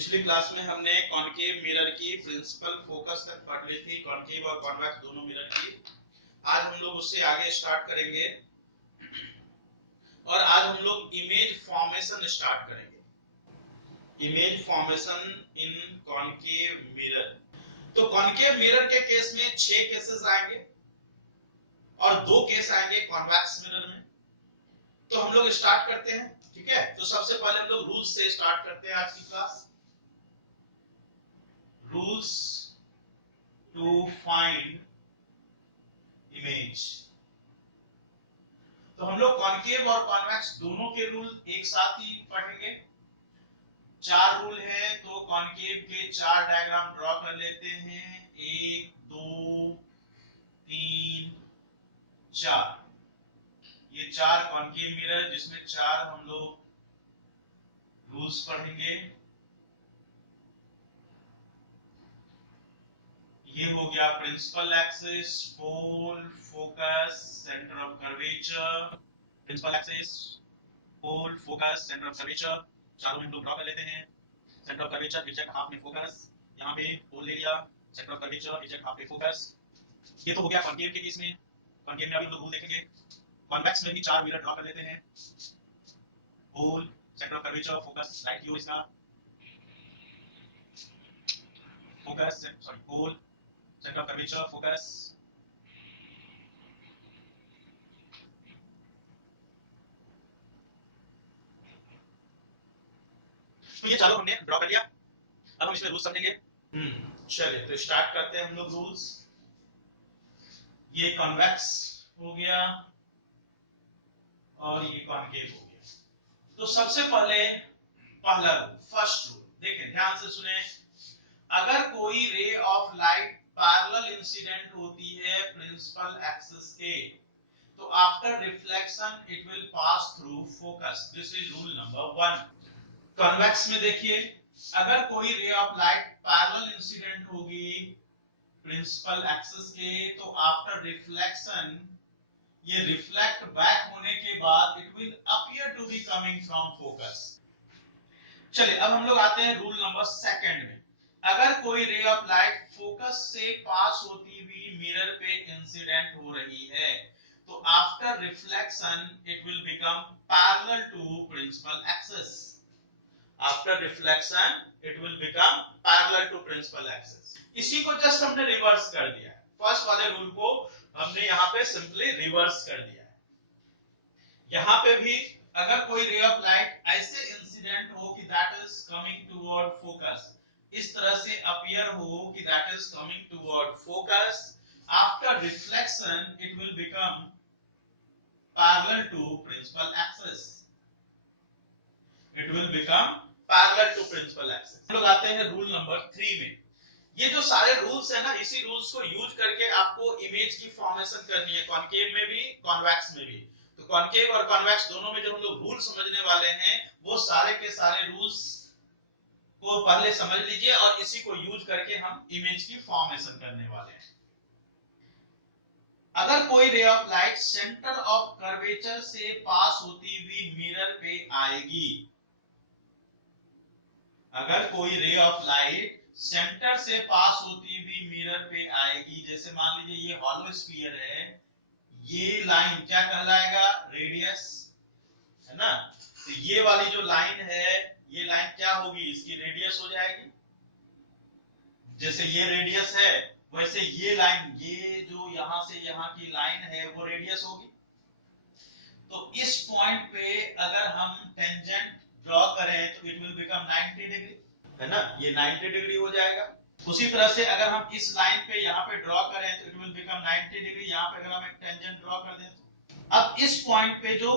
पिछली क्लास में हमने कॉनकेव मिरर की प्रिंसिपल फोकस तक पढ़ ली थी, कॉनकेव और कॉन्वेक्स दोनों मिरर की। आज हम लोग उससे आगे स्टार्ट करेंगे और आज हम लोग इमेज फॉर्मेशन स्टार्ट करेंगे। इमेज फॉर्मेशन इन कॉनकेव मिरर। तो कॉनकेव मिरर के केस में 6 केसेस आएंगे और 2 केस आएंगे कॉन्वेक्स मिरर में। तो हम लोग स्टार्ट करते हैं, ठीक है। तो सबसे पहले हम लोग रूल्स से स्टार्ट करते हैं आज की class. Rules to find image. तो हम लोग कॉनकेव और कॉन्वेक्स दोनों के रूल एक साथ ही पढ़ेंगे। 4 रूल है, तो कॉनकेव के 4 डायग्राम ड्रॉ कर लेते हैं। 1 2 3 4। ये 4 कॉनकेव मिरर जिसमें 4 हम लोग रूल्स पढ़ेंगे। ये हो गया principal axis, pole, focus, centre of curvature. Principal axis, pole, focus, centre of curvature, चारों हम लोग ड्रॉ कर लेते हैं। Centre of curvature exact half में फोकस, यहाँ पे पोल ले लिया। Centre of curvature exact half में फोकस। ये तो हो गया कॉनकेव के केस में। कॉनकेव में अभी हम लोग रूल देखेंगे। कॉन्वेक्स में भी 4 मिरर ड्रॉ कर लेते हैं। Pole, centre of curvature, focus, right view इसका। Focus, sorry, pole, centre of curvature, focus. तो ये चारों हमने ड्रॉ कर लिया। अब हम इसमें रूल्स समझेंगे। चलिए तो स्टार्ट करते हैं हम लोग रूल्स। ये कॉन्वेक्स हो गया और ये कॉनकेव हो गया। तो सबसे पहले पहला रूल, फर्स्ट रूल देखें, ध्यान से सुने। अगर कोई ray of light parallel incident होती है प्रिंसिपल एक्सिस के, तो after reflection it will pass through focus. This is rule number 1। Convex में देखिए, अगर कोई ray of light parallel incident होगी प्रिंसिपल एक्सिस के, तो आफ्टर रिफ्लेक्शन ये रिफ्लेक्ट बैक होने के बाद it will appear to be coming from focus. चलिए अब हम लोग आते हैं रूल नंबर 2 में। अगर कोई रे ऑफ लाइट फोकस से पास होती हुई मिरर पे इंसिडेंट हो रही है, तो after reflection it will become parallel to principal axis. After reflection it will become parallel to principal axis. इसी को जस्ट हमने रिवर्स कर दिया है। फर्स्ट वाले रूल को हमने यहाँ पे सिंपली रिवर्स कर दिया है। यहाँ पे भी अगर कोई रे ऑफ लाइट ऐसे इंसिडेंट हो कि that is coming toward focus, इस तरह से अपीयर हो कि that is coming toward focus, after reflection it will become parallel to principal axis. It will become parallel to principal axis. हम लोग आते हैं रूल नंबर 3 में। ये जो सारे रूल्स है ना, इसी रूल्स को यूज करके आपको इमेज की फॉर्मेशन करनी है, कॉनकेव में भी कॉन्वेक्स में भी। तो कॉनकेव और कॉन्वेक्स दोनों में जो हम लोग रूल समझने वाले हैं, वो सारे के सारे रूल्स को पहले समझ लीजिए और इसी को यूज करके हम इमेज की फॉर्मेशन करने वाले हैं। अगर कोई ray of light centre of curvature से पास होती हुई मिरर पे आएगी, अगर कोई रे ऑफ लाइट सेंटर से पास होती हुई मिरर पे आएगी, जैसे मान लीजिए ये हॉलो स्फीयर है, ये लाइन क्या कहलाएगा? रेडियस, है ना। तो ये वाली जो लाइन है, ये लाइन क्या होगी? इसकी रेडियस हो जाएगी। जैसे ये रेडियस है, वैसे ये लाइन, ये जो यहां से यहां की लाइन है, वो रेडियस होगी। तो इस पॉइंट पे अगर हम टेंजेंट ड्रॉ करें तो इट विल बिकम 90 डिग्री, है ना। ये 90 डिग्री हो जाएगा। उसी तरह से अगर हम इस लाइन पे यहाँ पे ड्रॉ करें तो इट विल बिकम 90 डिग्री। यहाँ पे अगर हम एक टेंजेंट ड्रॉ कर दें तो अब इस पॉइंट पे जो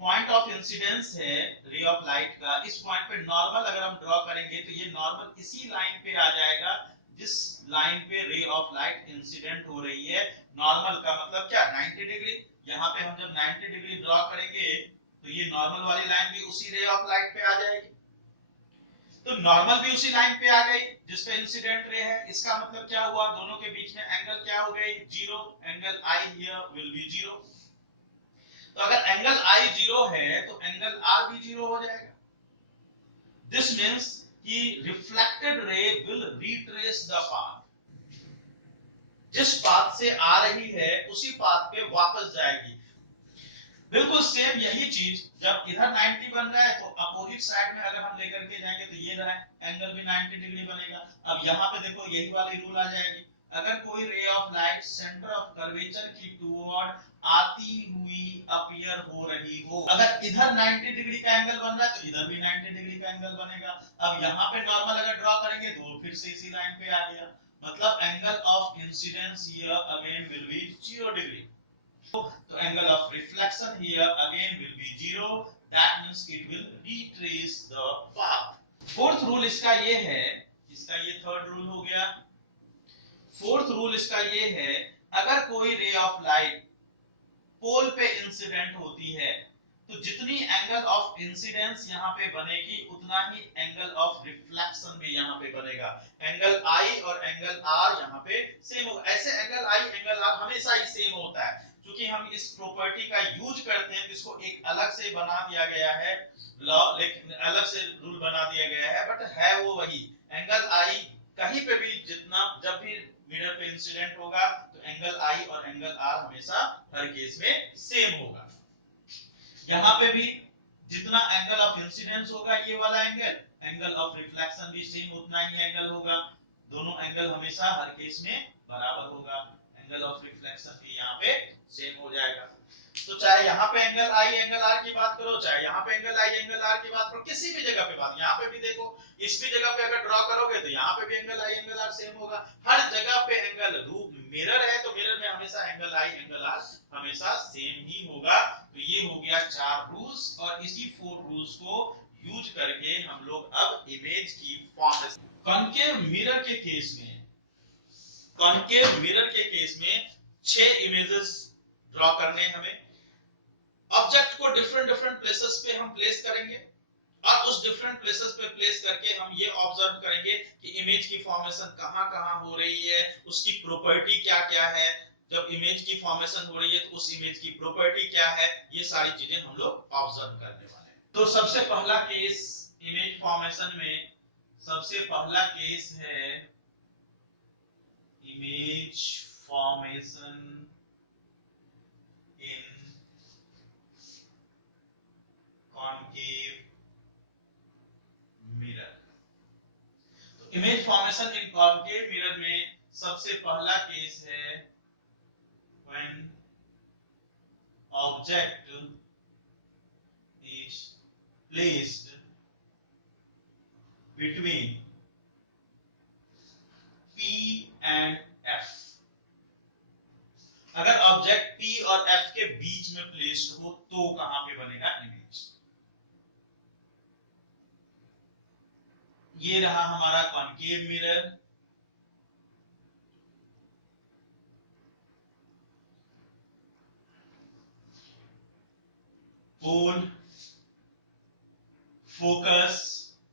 पॉइंट ऑफ इंसिडेंस है रे ऑफ लाइट का, इस पॉइंट पे नॉर्मल अगर हम ड्रॉ करेंगे तो ये नॉर्मल इसी लाइन पे आ जाएगा जिस लाइन पे रे ऑफ लाइट इंसिडेंट हो रही है। नॉर्मल का मतलब क्या? 90 डिग्री। यहाँ पे हम जब 90 डिग्री ड्रॉ करेंगे तो ये नॉर्मल वाली लाइन भी उसी रे ऑफ लाइट पे आ जाएगी। तो नॉर्मल भी उसी लाइन पे आ गई जिस पे इंसिडेंट रे है। इसका मतलब क्या हुआ? दोनों के बीच में एंगल क्या हो गई? 0। Angle I hear will be 0। तो अगर एंगल आई 0 है तो एंगल आर भी 0 हो जाएगा। दिस मींस कि reflected ray will retrace the path, जिस पाथ से आ रही है उसी पाथ पे वापस जाएगी। बिल्कुल सेम यही चीज जब इधर 90 बन रहा है तो अपोजिट साइड में अगर हम लेकर के जाएंगे तो ये रहा एंगल भी 90 डिग्री बनेगा। अब यहाँ पे देखो यही वाली रूल आ जाएगी, अगर कोई ray of light centre of curvature की टुवर्ड आती हुई अपीयर हो रही हो, अगर इधर 90 डिग्री का एंगल बन रहा है तो इधर भी 90 डिग्री का एंगल बनेगा। अब यहाँ पे नॉर्मल अगर ड्रॉ करेंगे तो फिर से इसी लाइन पे आ गया, मतलब angle of incidence here again will be 0 degree. So angle of reflection here again will be 0, that means it will retrace the path. Fourth rule इसका ये है, इसका ये थर्ड रूल हो गया। फोर्थ रूल इसका ये है, अगर कोई रे ऑफ लाइट पोल पे इंसिडेंट होती है तो जितनी एंगल ऑफ इंसिडेंस यहाँ पे बनेगी उतना ही एंगल ऑफ रिफ्लेक्शन भी यहाँ पे बनेगा। एंगल आई और एंगल आर यहाँ पे सेम होगा। ऐसे एंगल आई एंगल आर हमेशा ही सेम होता है, क्योंकि हम इस प्रॉपर्टी का यूज करते हैं, इसको एक अलग से बना दिया गया है लॉ, लेकिन अलग से रूल बना दिया गया है, बट है वो वही। एंगल आई कहीं पे भी जितना जब भी मिरर पे इंसिडेंट होगा तो एंगल आई और एंगल आर हमेशा हर केस में सेम होगा। यहाँ पे भी जितना एंगल ऑफ इंसिडेंस होगा ये वाला एंगल, एंगल ऑफ रिफ्लेक्शन भी सेम उतना ही एंगल होगा। दोनों एंगल हमेशा हर केस में बराबर होगा। एंगल ऑफ रिफ्लेक्शन भी यहाँ पे सेम हो जाएगा। तो चाहे यहाँ पे एंगल आई एंगल आर की बात करो, चाहे यहाँ पे एंगल आई एंगल आर की बात करो, किसी भी जगह पे बात, यहाँ पे भी देखो इस भी जगह पे अगर ड्रॉ करोगे तो यहाँ पे भी angle i angle r same होगा। हर जगह पे एंगल, रूप मिरर है तो मिरर में हमेशा एंगल आई एंगल आर हमेशा सेम ही होगा। तो ये हो गया 4 रूल्स, और इसी 4 रूल्स को यूज करके हम लोग अब इमेज की फॉर्मेशन। कॉन्केव मिरर के केस में, कॉन्केव मिरर के केस में 6 इमेजेस ड्रॉ करने हमें। ऑब्जेक्ट को डिफरेंट डिफरेंट प्लेसेस पे हम प्लेस करेंगे, और उस डिफरेंट प्लेसेस पे प्लेस करके हम ये ऑब्जर्व करेंगे कि इमेज की फॉर्मेशन कहां-कहां हो रही है, उसकी प्रॉपर्टी क्या-क्या है। जब इमेज की फॉर्मेशन हो रही है तो उस इमेज की प्रॉपर्टी क्या है, ये सारी चीजें हम लोग ऑब्जर्व करने वाले हैं। तो सबसे पहला केस इमेज फॉर्मेशन में, सबसे पहला केस है image formation in concave mirror. तो image formation in concave mirror में सबसे पहला केस है when object is placed between P and F। अगर ऑब्जेक्ट P और F के बीच में प्लेस्ड हो तो कहां पे बनेगा इमेज। ये रहा हमारा concave mirror. Pole, focus,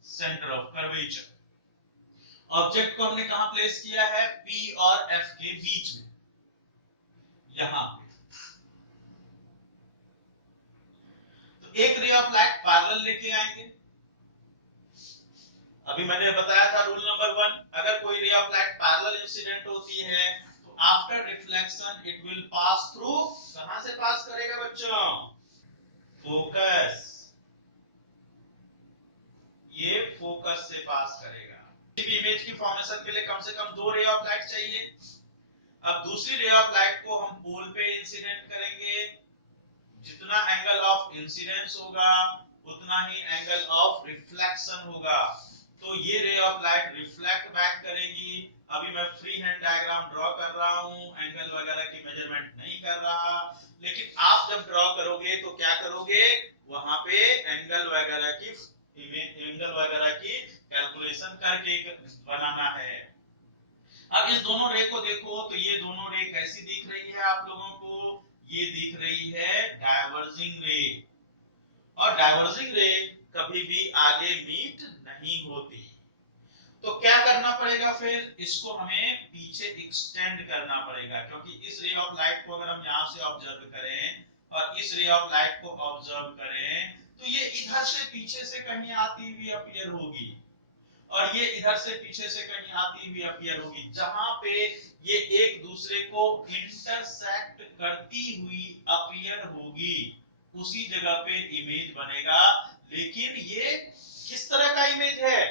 centre of curvature. Object को हमने कहां प्लेस किया है, P और F के बीच में, यहां पे। तो एक रे ऑफ लाइट पैरेलल लेके आएंगे। अभी मैंने बताया था रूल नंबर 1, अगर कोई ray of light parallel incident होती है तो after reflection it will pass through, कहां से पास करेगा बच्चों, फोकस। ये फोकस से पास करेगा। किसी भी इमेज की फॉर्मेशन के लिए कम से कम 2 रे ऑफ लाइट चाहिए। अब दूसरी रे ऑफ लाइट को हम पोल पे इंसिडेंट करेंगे, जितना एंगल ऑफ इंसिडेंस होगा उतना ही एंगल ऑफ रिफ्लेक्शन होगा। तो ये रे ऑफ लाइट रिफ्लेक्ट बैक करेगी। अभी मैं फ्री हैंड डायग्राम ड्रॉ कर रहा हूं, एंगल वगैरह की मेजरमेंट नहीं कर रहा, लेकिन आप जब ड्रॉ करोगे तो क्या करोगे, वहां पे एंगल वगैरह की कैलकुलेशन करके बनाना है। अब इस दोनों रे को देखो तो ये दोनों रे कैसी दिख रही है आप लोगों को, ये दिख रही है डाइवर्जिंग रे, और डाइवर्जिंग रे कभी भी आगे मीट नहीं होती। तो क्या करना पड़ेगा, फिर इसको हमें पीछे एक्सटेंड करना पड़ेगा, क्योंकि इस रे ऑफ लाइट को अगर हम यहां से ऑब्जर्व करें और इस रे ऑफ लाइट को ऑब्जर्व करें तो ये इधर से पीछे से कहीं आती हुई अपीयर होगी, और ये इधर से पीछे से कहीं आती हुई अपीयर होगी। जहां पे ये एक दूसरे को इंटरसेक्ट करती हुई अपीयर होगी उसी जगह पे इमेज बनेगा। लेकिन ये किस तरह का इमेज है?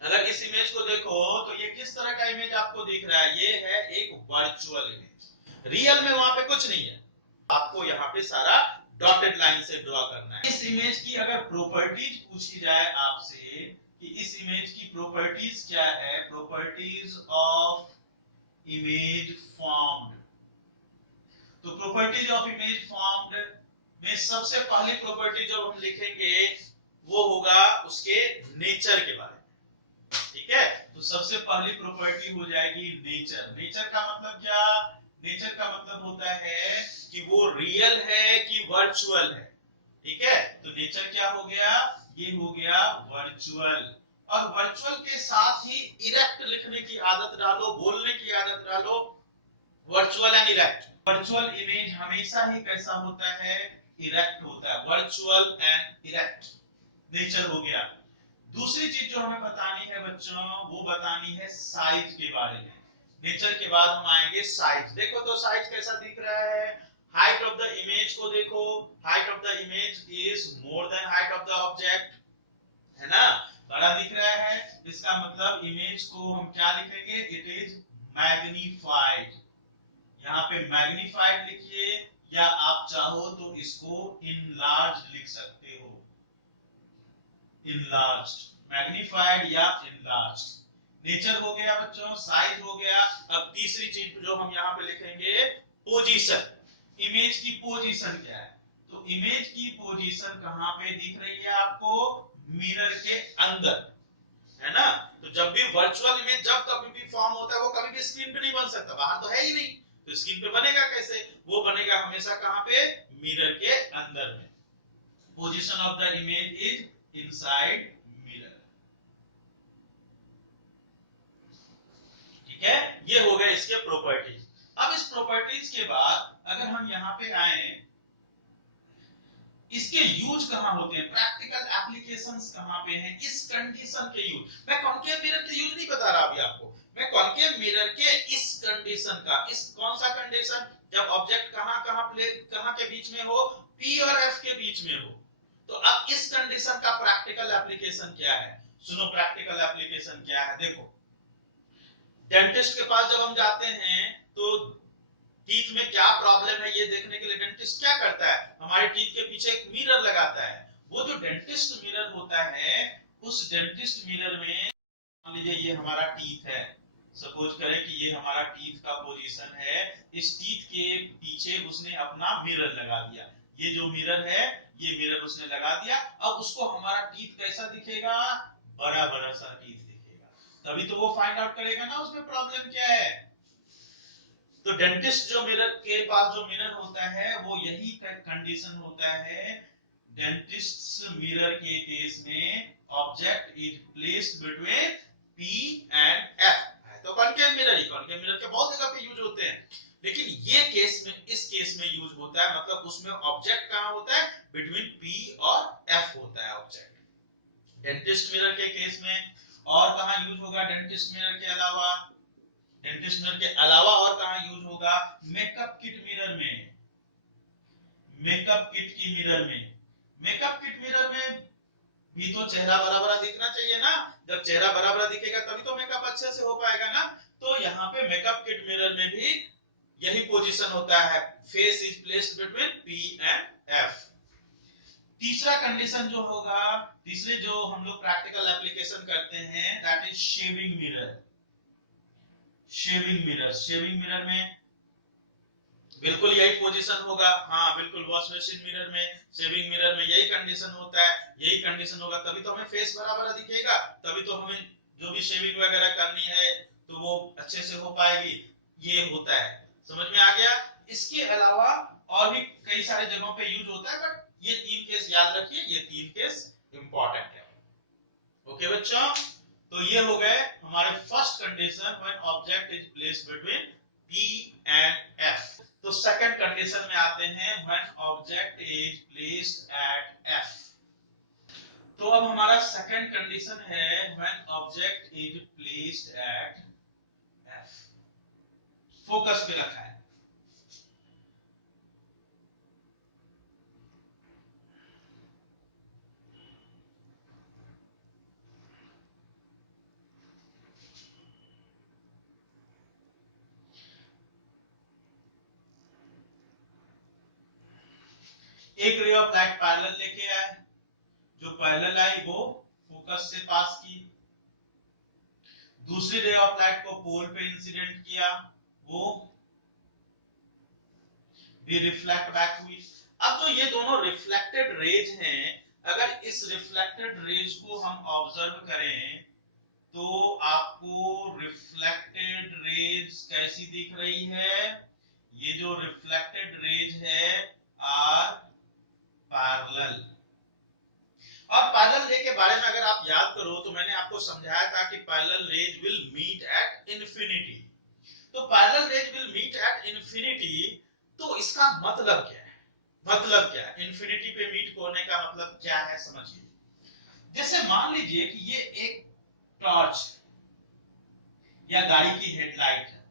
अगर इस इमेज को देखो तो ये किस तरह का इमेज आपको दिख रहा है? ये है एक वर्चुअल इमेज, रियल में वहां पे कुछ नहीं है। आपको यहाँ पे सारा डॉटेड लाइन से ड्रॉ करना है। इस इमेज की अगर प्रॉपर्टीज पूछी जाए आपसे कि इस इमेज की प्रॉपर्टीज क्या है, प्रॉपर्टीज ऑफ इमेज फॉर्म्ड, तो प्रॉपर्टीज ऑफ इमेज फॉर्म्ड में सबसे पहली प्रॉपर्टी जब हम लिखेंगे वो होगा उसके नेचर के बारे में। ठीक है, तो सबसे पहली प्रॉपर्टी हो जाएगी नेचर। नेचर का मतलब क्या? नेचर का मतलब होता है कि वो रियल है कि वर्चुअल है। ठीक है, तो नेचर क्या हो गया? ये हो गया वर्चुअल। और वर्चुअल के साथ ही इरेक्ट लिखने की आदत डालो, बोलने की आदत डालो, virtual and erect. Virtual image हमेशा ही कैसा होता है? इरेक्ट होता है, वर्चुअल एंड इरेक्ट। नेचर हो गया। दूसरी चीज जो हमें बतानी है बच्चों, वो बतानी है साइज के बारे में। नेचर के बाद हम आएंगे साइज। देखो तो साइज कैसा दिख रहा है? हाइट ऑफ द इमेज को देखो, height of the image is more than height of the object, है ना? बड़ा दिख रहा है, इसका मतलब इमेज को हम क्या लिखेंगे? It is magnified. यहाँ पे मैग्नीफाइड लिखिए, या आप चाहो तो इसको इनलार्ज लिख सकते हो, इनलार्ज्ड, मैग्नीफाइड या इनलार्ज्ड। नेचर हो गया बच्चों, साइज हो गया। अब तीसरी चीज जो हम यहाँ पे लिखेंगे, पोजीशन। इमेज की पोजीशन क्या है? तो इमेज की पोजीशन कहाँ पे दिख रही है आपको? मिरर के अंदर, है ना? तो जब भी वर्चुअल इमेज जब कभी भी फॉर्म होता है वो कभी भी स्क्रीन पे नहीं बन सकता, बाहर तो है ही नहीं, तो स्क्रीन पे बनेगा कैसे? वो बनेगा हमेशा कहाँ पे? मिरर के अंदर में। Position of the image is inside mirror. ठीक है, ये हो गए इसके प्रॉपर्टीज। अब इस प्रॉपर्टीज के बाद अगर हम यहाँ पे आए, इसके यूज कहां होते हैं, प्रैक्टिकल एप्लीकेशंस कहां पे हैं इस कंडीशन के यूज? मैं कॉन्केव मिरर के यूज नहीं बता रहा अभी आपको, मैं कॉन्केव मिरर के इस कंडीशन का, इस कौन सा कंडीशन? जब ऑब्जेक्ट कहां के बीच में हो? P और F के बीच में हो। तो अब इस कंडीशन का प्रैक्टिकल एप्लीकेशन क्या है? सुनो, प्रैक्टिकल एप्लीकेशन क्या है, देखो। डेंटिस्ट के पास जब हम जाते हैं तो टीथ में क्या प्रॉब्लम है ये देखने के लिए डेंटिस्ट क्या करता है? हमारे टीथ के पीछे एक मिरर लगाता है। वो जो डेंटिस्ट मिरर होता है, उस डेंटिस्ट मिरर में मान लीजिए ये हमारा टीथ है, सपोज करें कि ये हमारा टीथ का पोजीशन है, इस टीथ के पीछे उसने अपना मिरर लगा दिया। ये जो मिरर है, ये मिरर उसने लगा दिया। अब उसको हमारा टीथ कैसा दिखेगा? बड़ा बड़ा सा टीथ दिखेगा। तभी तो वो फाइंड आउट करेगा ना उसमें प्रॉब्लम क्या है। तो डेंटिस्ट जो मिरर के पास जो मिरर होता है वो यही कंडीशन होता है। डेंटिस्ट मिरर के केस में object is placed between P and F। तो कॉन्केव मिरर ही, कॉन्केव मिरर के बहुत जगह पे यूज होते हैं, लेकिन ये केस में, इस केस में यूज होता है, मतलब उसमें ऑब्जेक्ट कहां होता है? बिटवीन P और F होता है ऑब्जेक्ट डेंटिस्ट मिरर के केस में। और कहां यूज होगा डेंटिस्ट मिरर के अलावा? डेंटिस्ट मिरर के अलावा और कहां यूज होगा? मेकअप किट मिरर में, मेकअप किट की मिरर में। मेकअप किट मिरर में भी तो चेहरा बड़ा बड़ा दिखना चाहिए ना, जब चेहरा बड़ा बड़ा दिखेगा तभी तो मेकअप अच्छे से हो पाएगा ना। तो यहाँ पे मेकअप किट मिरर में भी यही पोजीशन होता है, face is placed between P and F। तीसरा कंडीशन जो होगा, तीसरे जो हम लोग प्रैक्टिकल एप्लीकेशन करते हैं, that is shaving mirror. Shaving mirror, shaving mirror में बिल्कुल यही पोजीशन होगा। हाँ बिल्कुल, वॉश बेसिन मिरर में, शेविंग मिरर में यही कंडीशन होता है, यही कंडीशन होगा, तभी तो हमें फेस बराबर दिखेगा, तभी तो हमें जो भी शेविंग वगैरह करनी है तो वो अच्छे से हो पाएगी। ये होता है, समझ में आ गया? इसके अलावा और भी कई सारे जगहों पे यूज होता है, बट ये तीन केस याद रखिए, ये तीन केस इंपॉर्टेंट है। ओके बच्चों, तो ये हो गए हमारे first condition, when object is placed between P and F। तो सेकंड कंडीशन में आते हैं, when object is placed at F। तो अब हमारा सेकंड कंडीशन है when object is placed at F, focus पे रखा है। एक रे ऑफ लाइट पैरेलल लेके आए, जो पैरेलल आई वो फोकस से पास की, दूसरी रे ऑफ लाइट को पोल पे इंसिडेंट किया, वो भी रिफ्लेक्ट बैक हुई। अब जो ये दोनों रिफ्लेक्टेड रेज हैं, अगर इस रिफ्लेक्टेड रेज को हम ऑब्जर्व करें तो आपको रिफ्लेक्टेड रेज कैसी दिख रही है? ये जो रिफ्लेक्टेड रेज है आर पैरेलल। और पैरेलल रे के बारे में अगर आप याद करो तो मैंने आपको समझाया था कि parallel rays will meet at infinity. तो parallel rays will meet at infinity, तो इसका मतलब क्या है? मतलब क्या है इंफिनिटी पे मीट होने का मतलब क्या है, समझिए। जैसे मान लीजिए कि ये एक टॉर्च या गाड़ी की हेडलाइट है,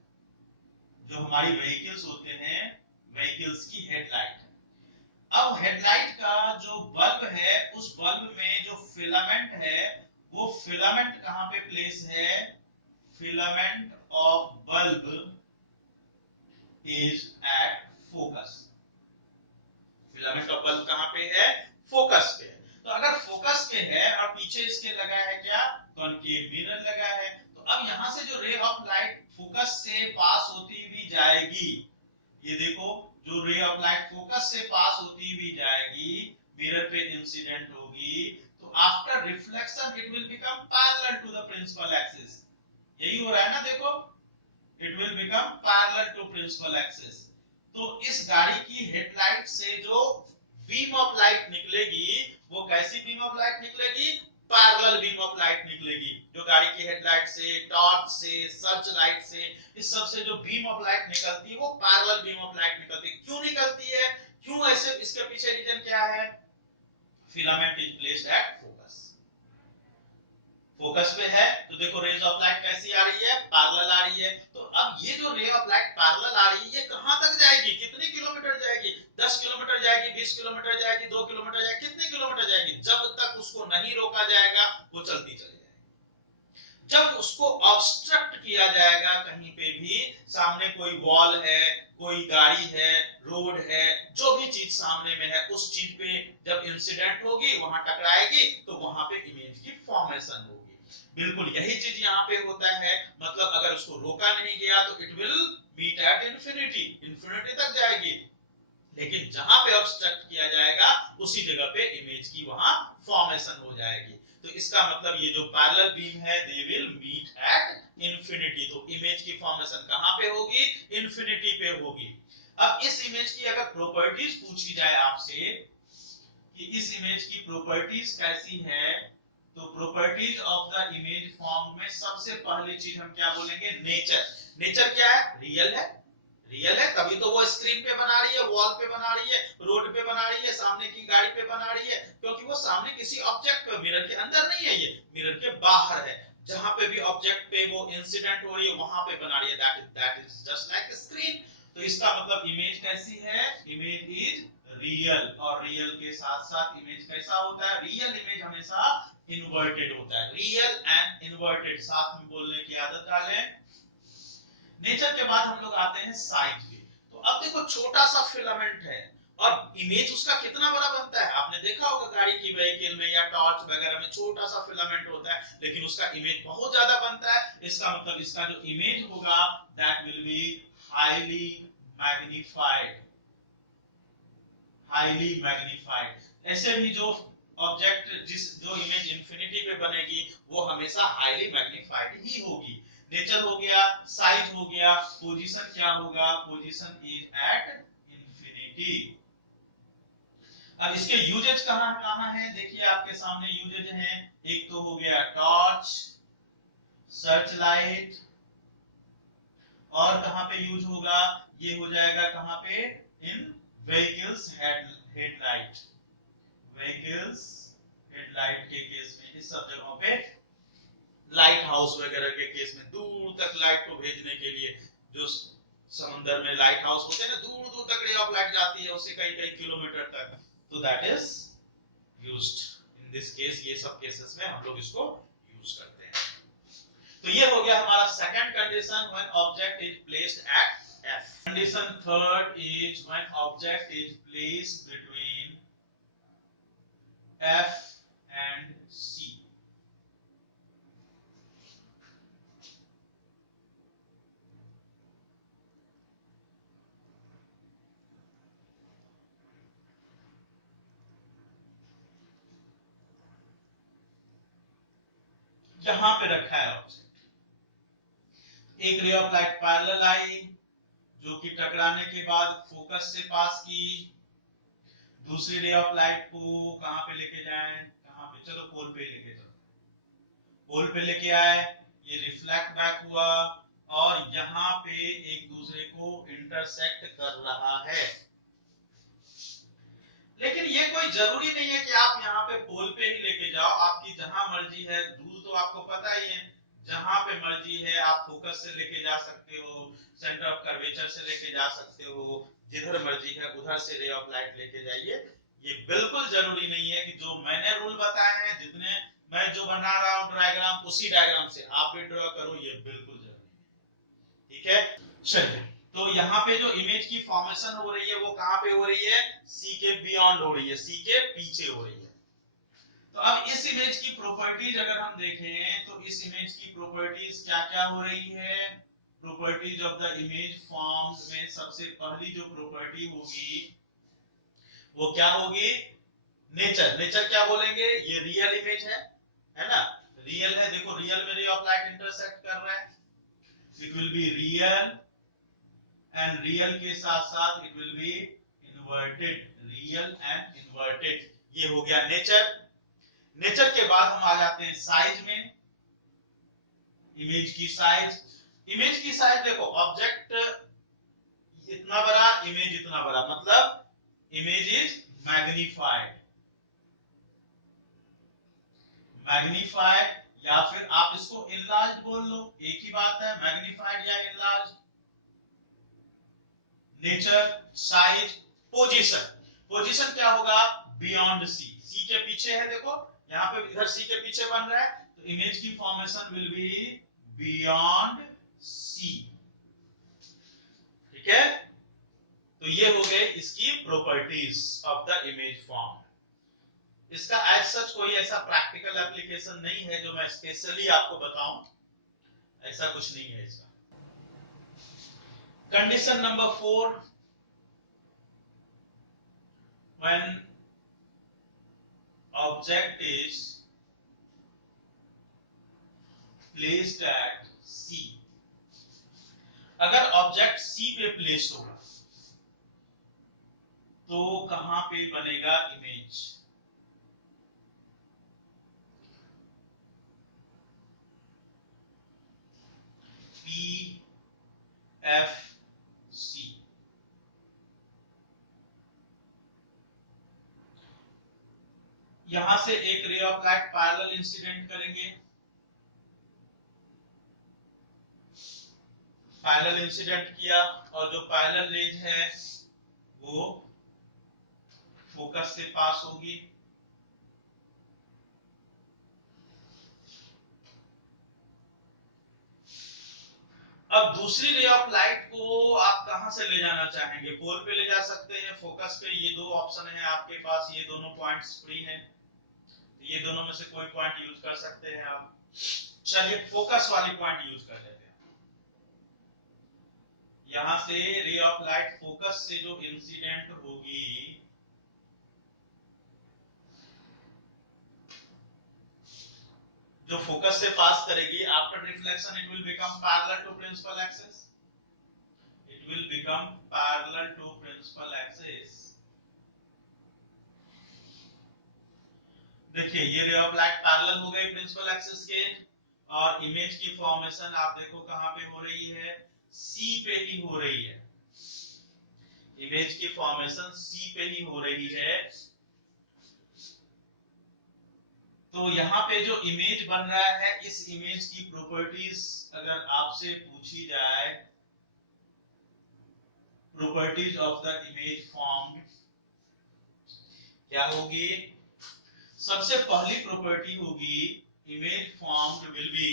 जो हमारी व्हीकल्स होते हैं, व्हीकल्स की हेडलाइट है। अब हेडलाइट का जो बल्ब है, उस बल्ब में जो फिलामेंट है, वो फिलामेंट कहां पे प्लेस है? Filament of bulb is at focus. Filament of bulb कहां पे है? फोकस पे। तो अगर फोकस पे है और पीछे इसके लगा है क्या? कॉनकेव मिरर लगा है। तो अब यहां से जो रे ऑफ लाइट फोकस से पास होती हुई जाएगी, ये देखो, जो रे ऑफ लाइट फोकस से पास होती हुई जाएगी, मिरर पे इंसिडेंट होगी, तो after reflection it will become parallel to the principal axis. यही हो रहा है ना, देखो, it will become parallel to principal axis. तो इस गाड़ी की हेडलाइट से जो बीम ऑफ लाइट निकलेगी, वो कैसी बीम ऑफ लाइट निकलेगी? पैरेलल बीम ऑफ लाइट निकलेगी। जो गाड़ी की हेडलाइट से, टॉर्च से, सर्च लाइट से, इस सब से जो बीम ऑफ लाइट निकलती है वो पैरेलल बीम ऑफ लाइट निकलती है। क्यों निकलती है? क्यों ऐसे? इसके पीछे रीजन क्या है? Filament is placed at focus. Focus पे है तो देखो रेज ऑफ लाइट कैसी आ रही है? पैरेलल आ रही है। तो अब ये जो रे ऑफ लाइट पैरेलल आ रही है, ये कहां तक जाएगी? कितने किलोमीटर जाएगी? 10 किलोमीटर जाएगी, 20 किलोमीटर जाएगी, 2 किलोमीटर जाएगी, कितने किलोमीटर जाएगी? जब तक उसको नहीं रोका जाएगा वो चलती चली जाएगी। जब उसको ऑब्स्ट्रक्ट किया जाएगा, कहीं पे भी सामने कोई वॉल है, कोई गाड़ी है, रोड है, जो भी चीज सामने में है, उस चीज पे जब इंसिडेंट होगी, वहां टकराएगी, तो वहां पे इमेज की फॉर्मेशन होगी। बिल्कुल यही चीज यहाँ पे होता है। मतलब अगर उसको रोका नहीं गया तो it will meet at infinity, infinity तक जाएगी। लेकिन जहां पे ऑब्स्ट्रक्ट किया जाएगा उसी जगह पे इमेज की वहां फॉर्मेशन हो जाएगी। तो इसका मतलब ये जो पैरेलल बीम है they will meet at infinity. तो इमेज की फॉर्मेशन कहां पे होगी? इंफिनिटी पे होगी। अब इस इमेज की अगर प्रॉपर्टीज पूछी जाए आपसे कि इस इमेज की प्रॉपर्टीज कैसी है, तो properties of the image form में सबसे पहली चीज हम क्या बोलेंगे? नेचर। नेचर क्या है? रियल है। रियल है तभी तो वो स्क्रीन पे बना रही है, वॉल पे बना रही है, रोड पे बना रही है, सामने की गाड़ी पे बना रही है, क्योंकि वो सामने किसी ऑब्जेक्ट पे, मिरर के अंदर नहीं है, ये मिरर के बाहर है। जहां पे भी ऑब्जेक्ट पे वो इंसिडेंट हो रही है वहां पे बना रही है। That is just like screen. तो इसका मतलब इमेज कैसी है? Image is real. और रियल के साथ साथ इमेज कैसा होता है? रियल इमेज हमेशा इन्वर्टेड होता है। रियल एंड इन्वर्टेड साथ में बोलने की आदत डालें। नेचर के बाद हम लोग आते हैं साइज पे। तो अब देखो छोटा सा फिलामेंट है और इमेज उसका कितना बड़ा बनता है? आपने देखा होगा गाड़ी की व्हीकल में या टॉर्च वगैरह में छोटा सा फिलामेंट होता है, लेकिन उसका इमेज बहुत ज्यादा बनता है। इसका मतलब इसका जो इमेज होगा that will be highly magnified. Highly magnified. ऐसे भी जो ऑब्जेक्ट जो इमेज इंफिनिटी पे बनेगी वो हमेशा हाईली मैग्नीफाइड ही होगी। नेचर हो गया, साइज हो गया, पोजीशन क्या होगा? Position is at infinity. अब इसके यूजेज कहां कहां है? देखिए आपके सामने यूजेज हैं। एक तो हो गया टॉर्च, सर्च लाइट, और कहां पे यूज होगा? ये हो जाएगा कहां पे? इन व्हीकल्स हेडलाइट। व्हीकल्स हेडलाइट के केस में, इस सब जगहों पे, लाइट हाउस वगैरह के केस में दूर तक लाइट को भेजने के लिए, जो समंदर में लाइट हाउस होते हैं ना, दूर दूर तक रे ऑफ लाइट जाती है, उससे कई कई किलोमीटर तक, तो that is used in this case. ये सब केसेस में हम लोग इसको यूज करते हैं। तो ये हो गया हमारा second condition, when object is placed at F. Condition third is when object is placed between F and C. यहां पे रखा है ऑब्जेक्ट, एक रे ऑफ लाइट पैरेलल आई, जो कि टकराने के बाद फोकस से पास की, दूसरी रे ऑफ लाइट को कहां पे लेके जाएं, कहां पे, चलो पोल पे लेके जाओ, पोल पे लेके आए, ये रिफ्लेक्ट बैक हुआ और यहां पे एक दूसरे को इंटरसेक्ट कर रहा है। लेकिन ये कोई जरूरी नहीं है कि आप यहाँ पे पोल पे ही लेके जाओ, आपकी जहां मर्जी है, रूल तो आपको पता ही है, जहां पे मर्जी है आप फोकस से लेके जा सकते हो, सेंटर ऑफ कर्वेचर से लेके जा सकते हो, जिधर मर्जी है उधर से रे ऑफ लाइट लेके जाइए। ये बिल्कुल जरूरी नहीं है कि जो मैंने रूल बताए हैं, जितने मैं जो बना रहा हूं डायग्राम, उसी डायग्राम से आप भी ड्रॉ करो, ये बिल्कुल जरूरी है। ठीक है, चलिए, तो यहाँ पे जो इमेज की फॉर्मेशन हो रही है वो कहां पे हो रही है, सी के बियॉन्ड हो रही है, सी के पीछे हो रही है। तो अब इस इमेज की प्रॉपर्टीज अगर हम देखें, तो इस इमेज की प्रॉपर्टीज क्या क्या हो रही है, properties of the image forms में सबसे पहली जो प्रॉपर्टी होगी वो क्या होगी, नेचर। नेचर क्या बोलेंगे, ये रियल इमेज है ना, रियल है, देखो रियल में रे ऑफ लाइट इंटरसेक्ट कर रहा है, it will be real, and real के साथ साथ it will B inverted, real and inverted, ये हो गया नेचर। नेचर के बाद हम आ जाते हैं साइज में, इमेज की साइज। इमेज की साइज देखो, ऑब्जेक्ट इतना बड़ा, इमेज इतना बड़ा, मतलब इमेज इज मैग्नीफाइड, मैग्नीफाइड, या फिर आप इसको इनलार्ज बोल लो, एक ही बात है, मैग्नीफाइड या enlarge. Nature, size, position. Position क्या होगा, बियॉन्ड सी, सी के पीछे है, देखो यहाँ पे इधर सी के पीछे बन रहा है, तो इमेज की formation will be beyond C. ठीक है, तो ये हो गए इसकी properties of the image form. इसका एज सच कोई ऐसा प्रैक्टिकल एप्लीकेशन नहीं है जो मैं स्पेशली आपको बताऊं, ऐसा कुछ नहीं है इसका। Condition number 4, when object is placed at C, अगर ऑब्जेक्ट C पे प्लेस होगा तो कहां पे बनेगा इमेज, P F C। यहां से एक रे ऑफ लाइट पैरेलल इंसिडेंट करेंगे, पैरेलल इंसिडेंट किया, और जो पैरेलल रेज है वो फोकस से पास होगी। अब दूसरी रे ऑफ लाइट को आप कहां से ले जाना चाहेंगे, पोल पे ले जा सकते हैं, फोकस पे, ये दो ऑप्शन है आपके पास, ये दोनों पॉइंट्स फ्री हैं, ये दोनों में से कोई पॉइंट यूज कर सकते हैं आप। चलिए फोकस वाली पॉइंट यूज कर लेते हैं। यहां से रे ऑफ लाइट फोकस से जो इंसिडेंट होगी, जो फोकस से पास करेगी, after reflection it will become parallel to principal axis, it will become parallel to principal axis. देखिए ये रे ऑफ लाइट पैरेलल हो गई प्रिंसिपल एक्सिस के, और इमेज की फॉर्मेशन आप देखो कहां पे हो रही है, सी पे ही हो रही है, इमेज की फॉर्मेशन सी पे ही हो रही है। तो यहाँ पे जो इमेज बन रहा है, इस इमेज की प्रॉपर्टीज अगर आपसे पूछी जाए, properties of the image formed, क्या होगी? सबसे पहली प्रॉपर्टी होगी image formed will be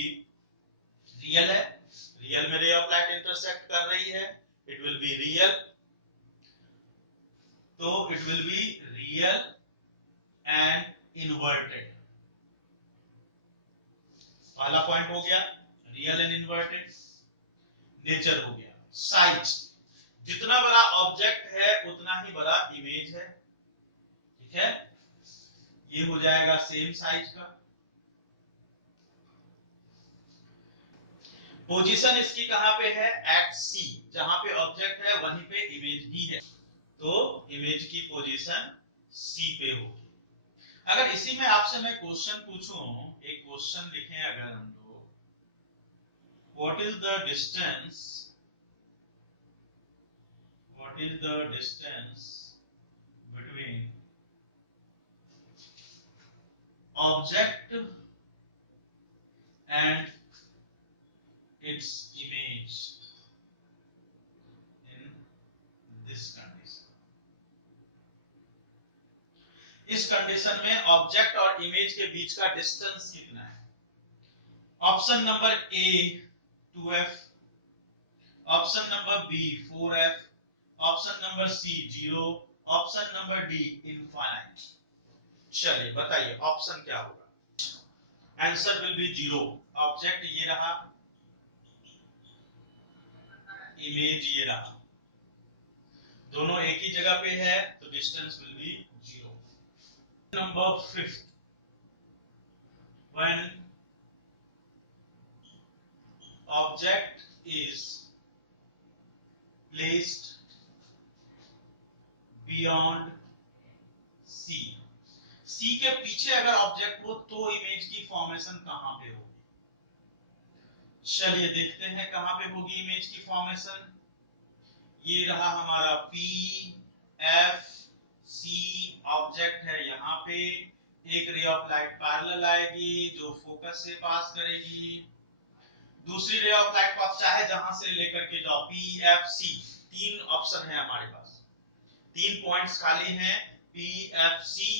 real है, रियल में रे ऑफ लाइट इंटरसेक्ट कर रही है, इट विल बी रियल, तो it will be real and inverted. पहला पॉइंट हो गया रियल एंड इन्वर्टेड। नेचर हो गया, साइज, जितना बड़ा ऑब्जेक्ट है उतना ही बड़ा इमेज है, ठीक है, ये हो जाएगा सेम साइज का। पोजीशन इसकी कहां पे है? एट सी, जहां पे ऑब्जेक्ट है वहीं पे इमेज भी है, तो इमेज की पोजीशन सी पे होगी। अगर इसी में आपसे मैं क्वेश्चन पूछूं, एक क्वेश्चन लिखें अगर हम लोग, what is the distance between object and its image in this condition। इस कंडीशन में ऑब्जेक्ट और इमेज के बीच का डिस्टेंस कितना है? Option number A 2f, option number B 4f, option number C 0, option number D infinite. चलिए बताइए ऑप्शन क्या होगा? Answer will be 0। ऑब्जेक्ट ये रहा, इमेज ये रहा, दोनों एक ही जगह पे है, तो distance will be 0। Number 5, when object is placed beyond C, C के पीछे अगर ऑब्जेक्ट हो तो इमेज की फॉर्मेशन कहां पे होगी? चलिए देखते हैं कहां पे होगी इमेज की फॉर्मेशन। ये रहा हमारा P F C, ऑब्जेक्ट है यहाँ पे, एक रे ऑफ लाइट पैरेलल आएगी जो फोकस से पास करेगी, दूसरी रे ऑफ लाइट पास चाहे जहां से लेकर के जाओ, P F C, तीन ऑप्शन है हमारे पास, तीन पॉइंट्स खाली हैं, P F C,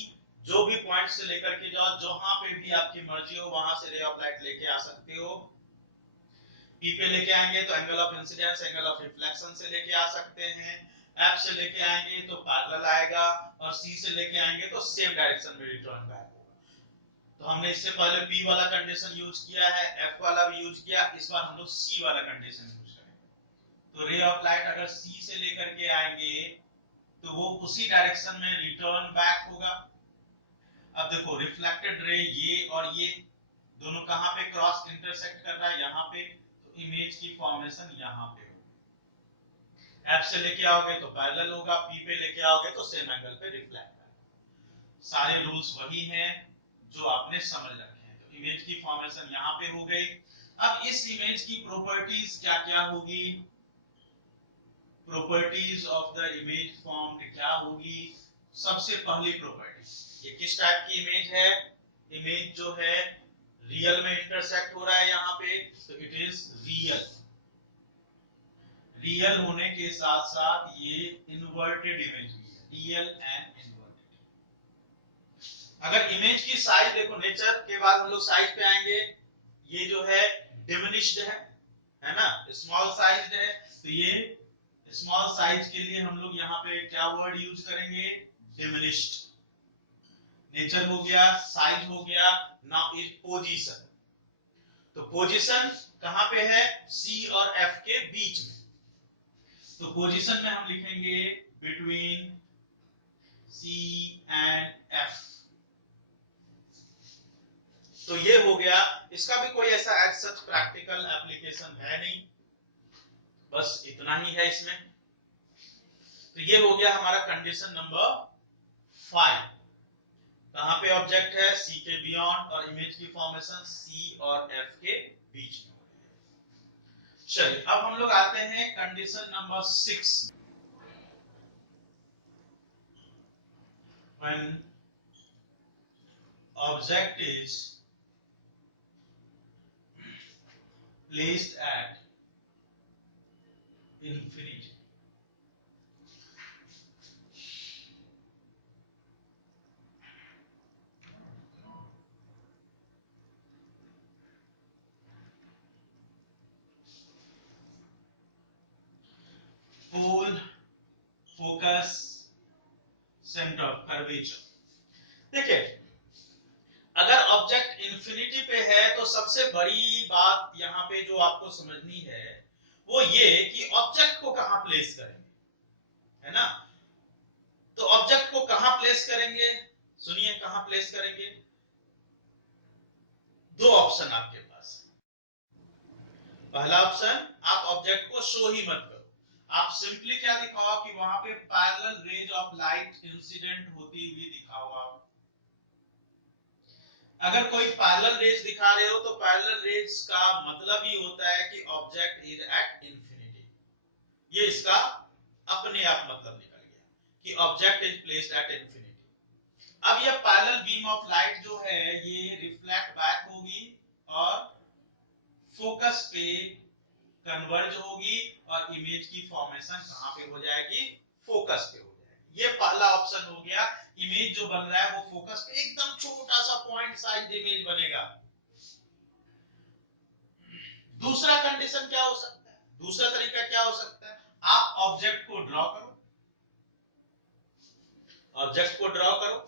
जो भी पॉइंट से लेकर के जाओ, जहां पे भी आपकी मर्जी हो वहां से रे ऑफ लाइट लेके आ सकते हो। P पे लेके आएंगे तो angle of incidence, angle of reflection से लेके आ सकते हैं, F से लेके आएंगे तो पैरेलल आएगा, और C से लेके आएंगे तो सेम डायरेक्शन में रिटर्न बैक होगा। तो हमने इससे पहले P वाला कंडीशन यूज किया है, F वाला भी यूज किया, इस बार हम लोग C वाला कंडीशन यूज करेंगे। तो रे ऑफ लाइट अगर C से लेकर के आएंगे तो वो उसी डायरेक्शन में रिटर्न बैक होगा। अब देखो रिफ्लेक्टेड रे ये और ये दोनों कहां पे क्रॉस इंटरसेक्ट कर रहा है? यहाँ पे, तो इमेज की फॉर्मेशन यहाँ पे होगी। F से लेके आओगे तो पैरेलल होगा, P पे लेके आओगे तो सेम एंगल पे रिफ्लेक्ट होगा। सारे रूल्स वही हैं जो आपने समझ रखे हैं। तो इमेज की फॉर्मेशन यहाँ पे हो गई। अब इस इमेज की प्रॉपर्टीज क्या क्या होगी? Properties of the image formed क्या होगी? सबसे पहली प्रॉपर्टी, ये किस टाइप की इमेज है? इमेज जो है रियल में इंटरसेक्ट हो रहा है यहाँ पे, तो इट इज रियल। रियल होने के साथ साथ ये इन्वर्टेड इमेज भी है, रियल एंड इन्वर्टेड। अगर इमेज की साइज देखो, नेचर के बाद हम लोग साइज पे आएंगे, ये जो है डिमिनिश्ड है ना, स्मॉल साइज्ड है, तो ये स्मॉल साइज के लिए हम लोग यहाँ पे क्या वर्ड यूज करेंगे? डिमिनिश्ड। नेचर हो गया, साइज हो गया, नाउ इज पोजीशन। तो पोजीशन कहां पे है? C और F के बीच में। तो पोजीशन में हम लिखेंगे बिटवीन C एंड F। तो ये हो गया, इसका भी कोई ऐसा एज सच प्रैक्टिकल एप्लीकेशन है नहीं, बस इतना ही है इसमें। तो ये हो गया हमारा कंडीशन नंबर 5। कहां पे ऑब्जेक्ट है? C के बियॉन्ड, और इमेज की फॉर्मेशन C और F के बीच में। चलिए अब हम लोग आते हैं condition number 6। when object is placed at infinity. Pole, focus, center of curvature. देखिए, अगर ऑब्जेक्ट इंफिनिटी पे है तो सबसे बड़ी बात यहां पे जो आपको समझनी है वो ये कि ऑब्जेक्ट को कहां प्लेस करेंगे, है ना। तो ऑब्जेक्ट को कहां प्लेस करेंगे, सुनिए कहां प्लेस करेंगे। दो ऑप्शन आपके पास। पहला ऑप्शन, आप ऑब्जेक्ट को शो ही मत करो, आप सिंपली क्या दिखाओ कि वहां पे parallel rays of light incident होती हुई दिखाओ आप। अगर कोई पैरेलल रेज दिखा रहे हो तो पैरेलल रेज का मतलब ही होता है कि ऑब्जेक्ट इज एट इंफिनिटी। ये इसका अपने आप मतलब निकल गया कि object is placed at infinity. अब ये पैरेलल बीम ऑफ लाइट जो है ये रिफ्लेक्ट बैक होगी और फोकस पे कन्वर्ज होगी और इमेज की फॉर्मेशन कहां पे हो जाएगी, फोकस पे हो जाएगी। ये पहला ऑप्शन हो गया, इमेज जो बन रहा है वो फोकस पे एकदम छोटा सा पॉइंट साइज इमेज बनेगा। दूसरा कंडीशन क्या हो सकता है, दूसरा तरीका क्या हो सकता है, आप ऑब्जेक्ट को ड्रॉ करो, ऑब्जेक्ट को ड्रॉ करो।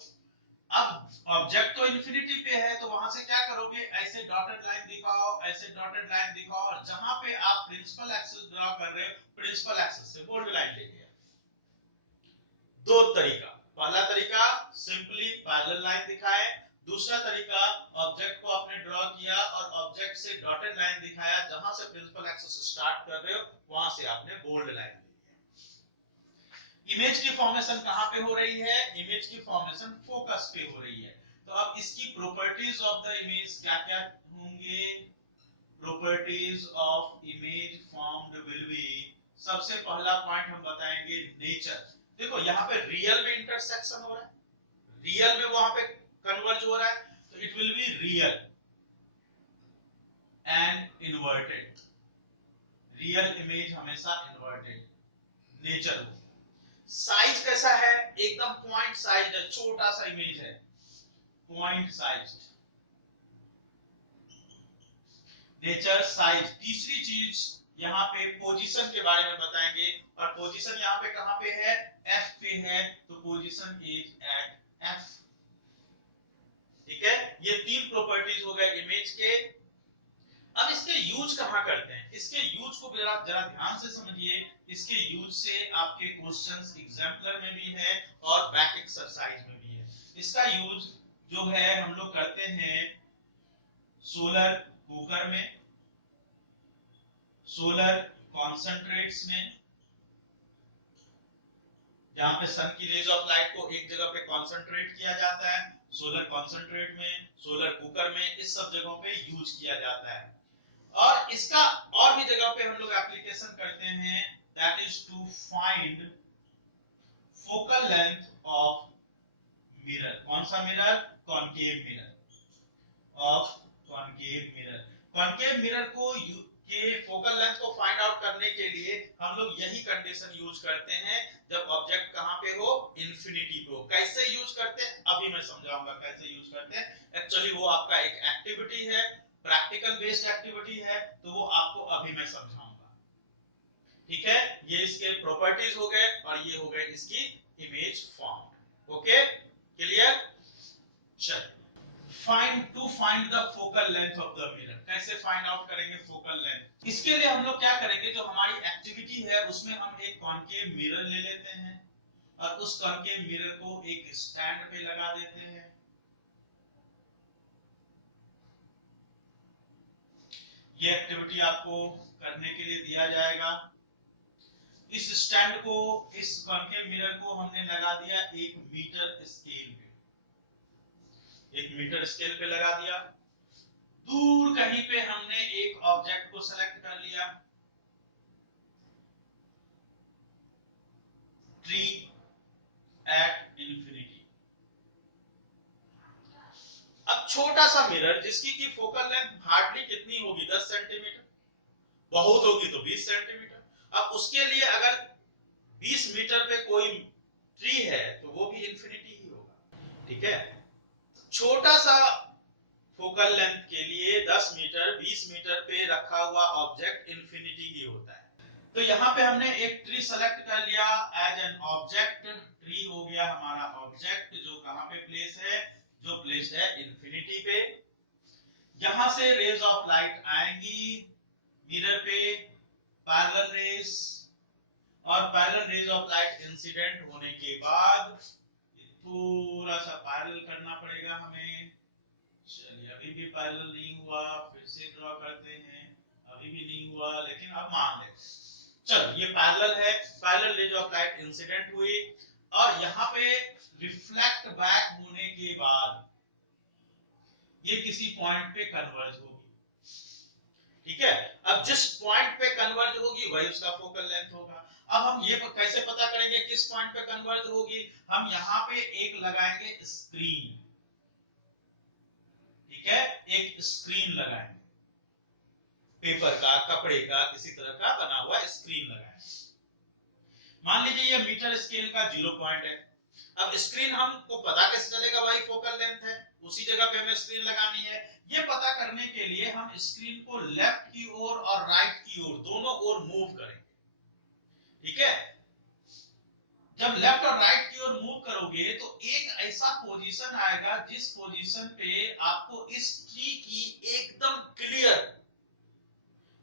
अब ऑब्जेक्ट तो इंफिनिटी पे है तो वहां से क्या करोगे, ऐसे डॉटेड लाइन दिखाओ, ऐसे डॉटेड लाइन दिखाओ और जहां पे आप प्रिंसिपल एक्सिस ड्रॉ कर रहे हो प्रिंसिपल एक्सिस से बोल्ड लाइन ले लिया। दो तरीका, पहला तरीका सिंपली पैरेलल लाइन दिखाए, दूसरा तरीका ऑब्जेक्ट को आपने ड्रॉ किया और ऑब्जेक्ट से डॉटेड लाइन दिखाया, जहां से प्रिंसिपल एक्सिस स्टार्ट कर रहे हो वहां से आपने बोल्ड लाइन ले लिया। इमेज की फॉर्मेशन कहां पे हो रही है, इमेज की फॉर्मेशन फोकस पे हो रही है। तो अब इसकी प्रॉपर्टीज ऑफ द इमेज क्या क्या होंगे, properties of image formed will be, सबसे पहला पॉइंट हम बताएंगे नेचर। देखो यहाँ पे रियल में इंटरसेक्शन हो रहा है, रियल में वहां पे कन्वर्ज हो रहा है, तो it will be real and inverted. Real image हमेशा इन्वर्टेड नेचर हो। साइज कैसा है, एकदम पॉइंट साइज है, छोटा सा इमेज है, पॉइंट साइज नेचर साइज। तीसरी चीज यहाँ पे पोजीशन के बारे में बताएंगे और पोजीशन यहाँ पे कहां पे है, एफ पे है, तो पोजीशन इज एट एफ। ठीक है, ये तीन प्रॉपर्टीज हो गए इमेज के। अब इसके यूज कहां करते हैं, इसके यूज को जरा ध्यान से समझिए। इसके यूज से आपके क्वेश्चंस एग्जाम्पलर में भी है और बैक एक्सरसाइज में भी है। इसका यूज जो है हम लोग करते हैं सोलर कुकर में, सोलर कॉन्सेंट्रेट्स में, जहां पे सन की रेज ऑफ लाइट को एक जगह पे कॉन्सेंट्रेट किया जाता है, सोलर कॉन्सेंट्रेट में, सोलर कुकर में, इस सब जगहों पे यूज किया जाता है। और इसका और भी जगह पे हम लोग एप्लीकेशन करते हैं, that is to find focal length of mirror. कौन सा mirror, concave mirror, of concave mirror. Concave mirror को के फोकल लेंथ को फाइंड आउट करने के लिए हम लोग यही कंडीशन यूज करते हैं जब ऑब्जेक्ट कहां पे हो, इंफिनिटी पे हो। कैसे यूज करते हैं अभी मैं समझाऊंगा कैसे यूज करते हैं। एक्चुअली वो आपका एक एक्टिविटी है, प्रैक्टिकल बेस्ड एक्टिविटी है, तो वो आपको अभी मैं समझाऊंगा। ठीक है, ये इसके प्रॉपर्टीज हो गए और ये हो गए इसकी इमेज फॉर्म। Okay, clear. चलिए, find the focal length of the mirror. कैसे फाइंड आउट करेंगे फोकल लेंथ, इसके लिए हम लोग क्या करेंगे, जो हमारी एक्टिविटी है उसमें हम एक कॉनकेव मिरर ले लेते हैं और उस कॉनकेव मिरर को एक स्टैंड पे लगा देते हैं। ये एक्टिविटी आपको करने के लिए दिया जाएगा। इस स्टैंड को, इस कॉनकेव मिरर को हमने लगा दिया एक मीटर स्केल पे, एक मीटर स्केल पे लगा दिया। दूर कहीं पे हमने एक ऑब्जेक्ट को सेलेक्ट कर लिया, ट्री एट इंफिनिटी। अब छोटा सा मिरर जिसकी की फोकल लेंथ हार्डली कितनी होगी 10 सेंटीमीटर, बहुत होगी तो 20 सेंटीमीटर। अब उसके लिए अगर 20 मीटर पे कोई ट्री है तो वो भी इंफिनिटी ही होगा, ठीक है। छोटा सा फोकल लेंथ के लिए 10 मीटर 20 मीटर पे रखा हुआ ऑब्जेक्ट इंफिनिटी ही होता है। तो यहाँ पे हमने एक ट्री सेलेक्ट कर लिया एज एन ऑब्जेक्ट, ट्री हो गया हमारा ऑब्जेक्ट जो कहाँ पे प्लेस है, जो प्लेस है इंफिनिटी पे। यहां से रेज ऑफ लाइट आएंगी मिरर पे, पैरेलल रेज, और parallel rays of light incident होने के बाद थोड़ा सा पैरेलल करना पड़ेगा हमें। चलिए अभी भी पैरेलल नहीं हुआ, फिर से ड्रॉ करते हैं, अभी भी नहीं हुआ, लेकिन अब मान लेते हैं। चलो ये पैरेलल है, parallel rays of light incident हुई और यहाँ पे रिफ्लेक्ट बैक होने के बाद ये किसी पॉइंट पे कन्वर्ज होगी, ठीक है। अब जिस पॉइंट पे कन्वर्ज होगी वही उसका फोकल लेंथ होगा। अब हम ये कैसे पता करेंगे किस पॉइंट पे कन्वर्ज होगी, हम यहाँ पे एक लगाएंगे स्क्रीन, ठीक है, एक स्क्रीन लगाएंगे, पेपर का, कपड़े का, किसी तरह का बना हुआ स्क्रीन लगाएंगे। मान लीजिए ये मीटर स्केल का 0 पॉइंट है। अब स्क्रीन हमको पता कैसे चलेगा वही फोकल लेंथ है, उसी जगह पे हमें स्क्रीन लगानी है। ये पता करने के लिए हम स्क्रीन को लेफ्ट की ओर और राइट की ओर दोनों ओर मूव करेंगे, ठीक है। जब लेफ्ट और राइट की ओर मूव करोगे तो एक ऐसा पोजीशन आएगा जिस पोजीशन पे आपको इस ट्री की एकदम क्लियर,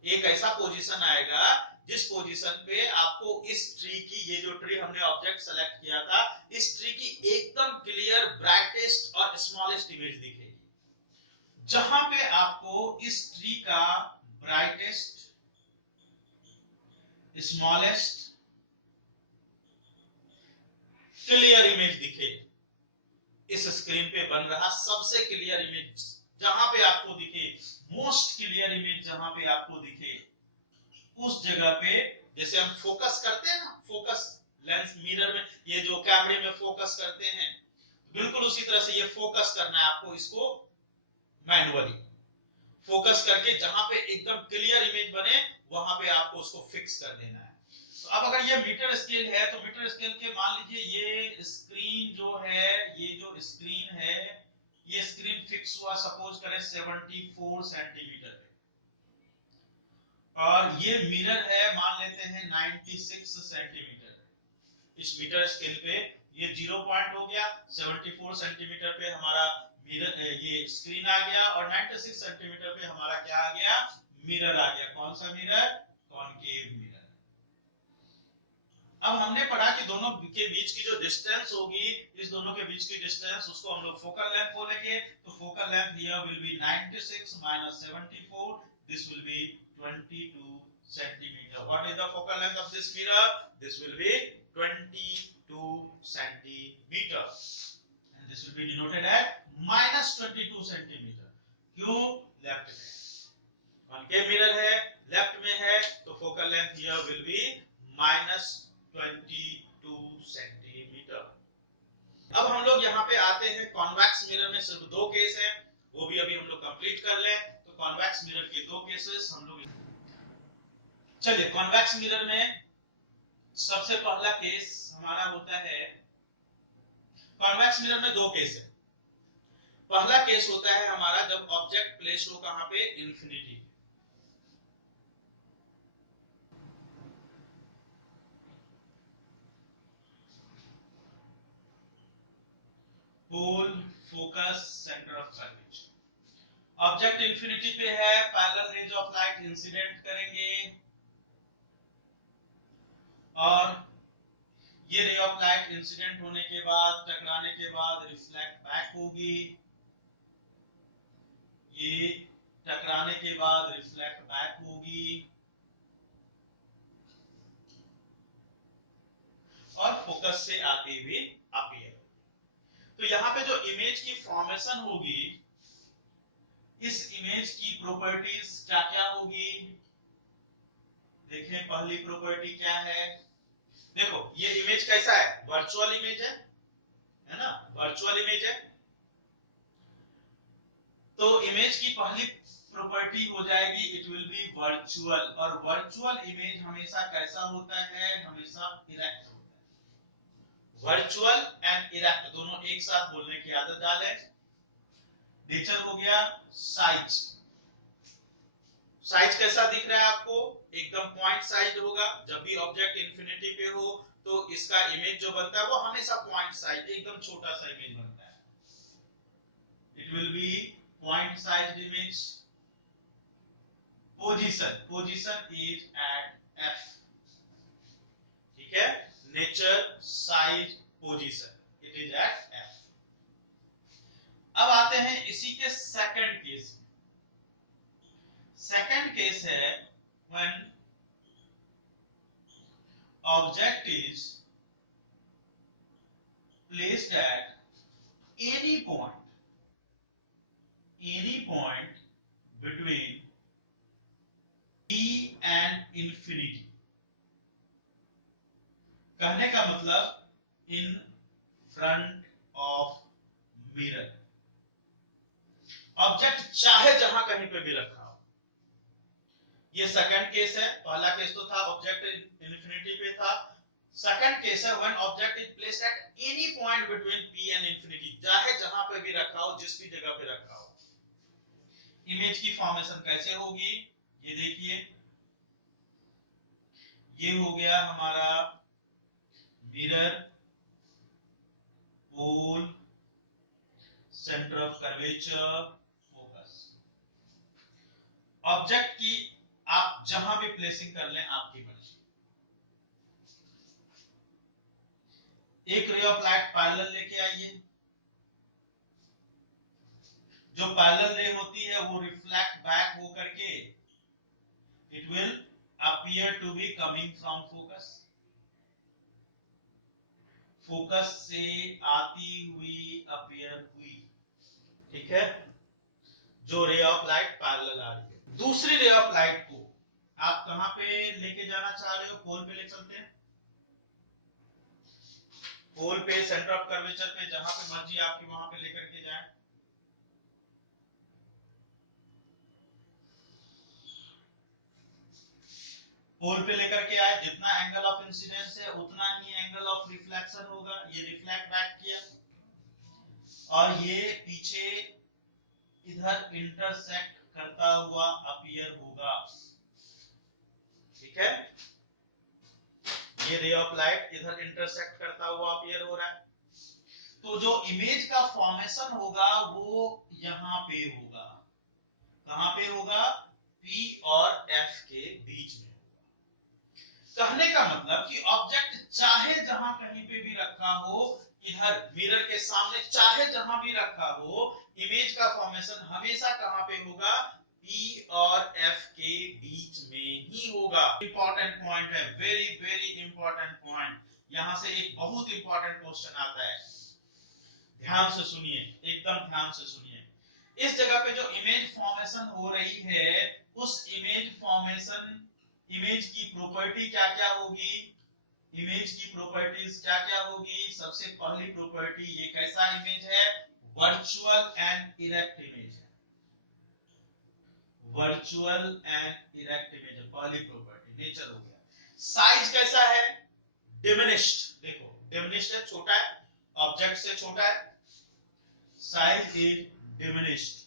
एक ऐसा पोजीशन आएगा जिस पोजीशन पे आपको इस ट्री की, ये जो ट्री हमने ऑब्जेक्ट सेलेक्ट किया था, इस ट्री की एकदम क्लियर ब्राइटेस्ट और स्मॉलेस्ट इमेज दिखेगी। जहां पे आपको इस ट्री का ब्राइटेस्ट, स्मॉलेस्ट, क्लियर इमेज दिखे, इस स्क्रीन पे बन रहा सबसे क्लियर इमेज जहां पे आपको दिखे, मोस्ट क्लियर इमेज जहां पे आपको दिखे, उस जगह पे जैसे हम फोकस करते हैं ना, फोकस लेंस मिरर में, ये जो कैमरे में फोकस करते हैं, बिल्कुल उसी तरह से ये फोकस करना है आपको, इसको मैन्युअली फोकस करके जहां पे एकदम क्लियर इमेज बने वहां पे आपको उसको फिक्स कर देना है। तो अब अगर ये मीटर स्केल है तो मीटर स्केल के मान लीजिए ये स्क्रीन जो है, ये जो स्क्रीन है, ये स्क्रीन फिक्स हुआ सपोज करें 74 सेंटीमीटर पे, और ये मिरर है मान लेते हैं 96 सेंटीमीटर। इस मीटर स्केल पे ये 0 पॉइंट हो गया, 74 सेंटीमीटर पे हमारा मिरर, ये स्क्रीन आ गया, और 96 सेंटीमीटर पे हमारा क्या आ गया, मिरर आ गया। कौन सा मिरर, कॉनकेव मिरर। अब हमने पढ़ा कि दोनों के बीच की जो डिस्टेंस होगी, इस दोनों के बीच की डिस्टेंस, उसको हम लोग फोकल लेंथ बोलेंगे। तो focal length here will be 96 minus 74, this will be 22 centimeter. What is the focal length of this mirror? This will be 22 centimeter, and this will be denoted as minus 22 centimeter. क्यों? Left में concave mirror है, left में है, तो focal length here will be minus 22 centimetre. अब हम लोग यहाँ पे आते हैं कॉन्वेक्स मिरर में सिर्फ 2 केस हैं, वो भी अभी हम लोग कंप्लीट कर लें। तो कॉन्वेक्स मिरर के 2 केसेस हम लोग, चलिए कॉन्वेक्स मिरर में सबसे पहला केस हमारा होता है, कॉन्वेक्स मिरर में 2 केस है। पहला केस होता है हमारा जब ऑब्जेक्ट प्लेस हो कहां पे, infinity, pole, focus, centre of curvature. Object infinity पे है, parallel rays of light incident करेंगे और ये रे ऑफ लाइट इंसिडेंट होने के बाद, टकराने के बाद रिफ्लेक्ट बैक होगी, ये टकराने के बाद रिफ्लेक्ट बैक होगी और फोकस से आते हुए अपीयर। तो यहाँ पे जो इमेज की फॉर्मेशन होगी, इस इमेज की प्रॉपर्टीज क्या क्या होगी, देखें पहली प्रॉपर्टी क्या है। देखो ये इमेज कैसा है, वर्चुअल इमेज है ना, वर्चुअल इमेज है। इमेज की पहली प्रॉपर्टी हो जाएगी इट विल बी वर्चुअल, और वर्चुअल इमेज हमेशा कैसा होता है, हमेशा इरेक्ट होता है। वर्चुअल एंड इरेक्ट दोनों एक साथ बोलने की आदत डालें। नेचर हो गया साइज। साइज कैसा दिख रहा है आपको, एकदम पॉइंट साइज होगा। जब भी ऑब्जेक्ट इंफिनिटी पे हो तो इसका इमेज जो बनता है वो हमेशा पॉइंट साइज, एकदम छोटा सा इमेज बनता है। It will be point sized image. Position is at F, ठीक है। Nature, size, position, it is at F. अब आते हैं इसी के सेकंड केस में। सेकंड केस है when object is placed at any point between P and infinity। कहने का मतलब in front of mirror. Object चाहे जहां कहीं पे भी रखा हो। ये सेकंड केस है। पहला केस तो था ऑब्जेक्ट इंफिनिटी पे था। सेकंड केस है when object is placed at any point between P and infinity, चाहे जहां पे भी रखा हो, जिस भी जगह पे रखा हो। इमेज की फॉर्मेशन कैसे होगी, ये देखिए। ये हो गया हमारा mirror, pole, centre of curvature, focus. Object की आप जहां भी प्लेसिंग कर लें आपकी मर्जी। एक रे ऑफ लाइट पैरेलल लेके आइए। जो पैरेलल रे होती है वो रिफ्लेक्ट बैक हो करके it will appear to be coming from focus. Focus से आती हुई अपीयर हुई, ठीक है। जो रे ऑफ लाइट पैरेलल आ रही है। दूसरी रे ऑफ लाइट को आप कहां पे लेके जाना चाह रहे हो, पोल पे ले चलते हैं। पोल पे, सेंटर ऑफ कर्वेचर पे, जहां पे मर्जी आपकी वहां पे लेकर के जाएं। पोल पे लेकर के आए, जितना एंगल ऑफ इंसिडेंस है उतना ही एंगल ऑफ रिफ्लेक्शन होगा। ये रिफ्लेक्ट बैक किया और ये पीछे इधर इंटरसेक्ट करता हुआ अपीयर होगा, ठीक है। ये रे ऑफ लाइट इधर इंटरसेक्ट करता हुआ अपीयर हो रहा है। तो जो इमेज का फॉर्मेशन होगा वो यहां पे होगा। कहां पे होगा, P और F के बीच में होगा। कहने का मतलब कि ऑब्जेक्ट चाहे जहां कहीं पे भी रखा हो, इधर मिरर के सामने चाहे जहां भी रखा हो, इमेज का फॉर्मेशन हमेशा कहां पे होगा, P और F के बीच में ही होगा। इंपॉर्टेंट पॉइंट है, वेरी वेरी इंपॉर्टेंट पॉइंट। यहां से एक बहुत इंपॉर्टेंट क्वेश्चन आता है, ध्यान से सुनिए, एकदम ध्यान से सुनिए। इस जगह पे जो इमेज फॉर्मेशन हो रही है, उस इमेज फॉर्मेशन, इमेज की प्रॉपर्टी क्या क्या होगी, इमेज की प्रॉपर्टीज क्या क्या होगी। सबसे पहली प्रॉपर्टी, ये कैसा इमेज है, वर्चुअल एंड इरेक्ट इमेज है। वर्चुअल एंड इरेक्ट इमेज है पहली प्रॉपर्टी। नेचर हो गया। साइज कैसा है, डिमिनिश्ड। देखो डिमिनिश्ड है, छोटा है, ऑब्जेक्ट से छोटा है। Size is diminished.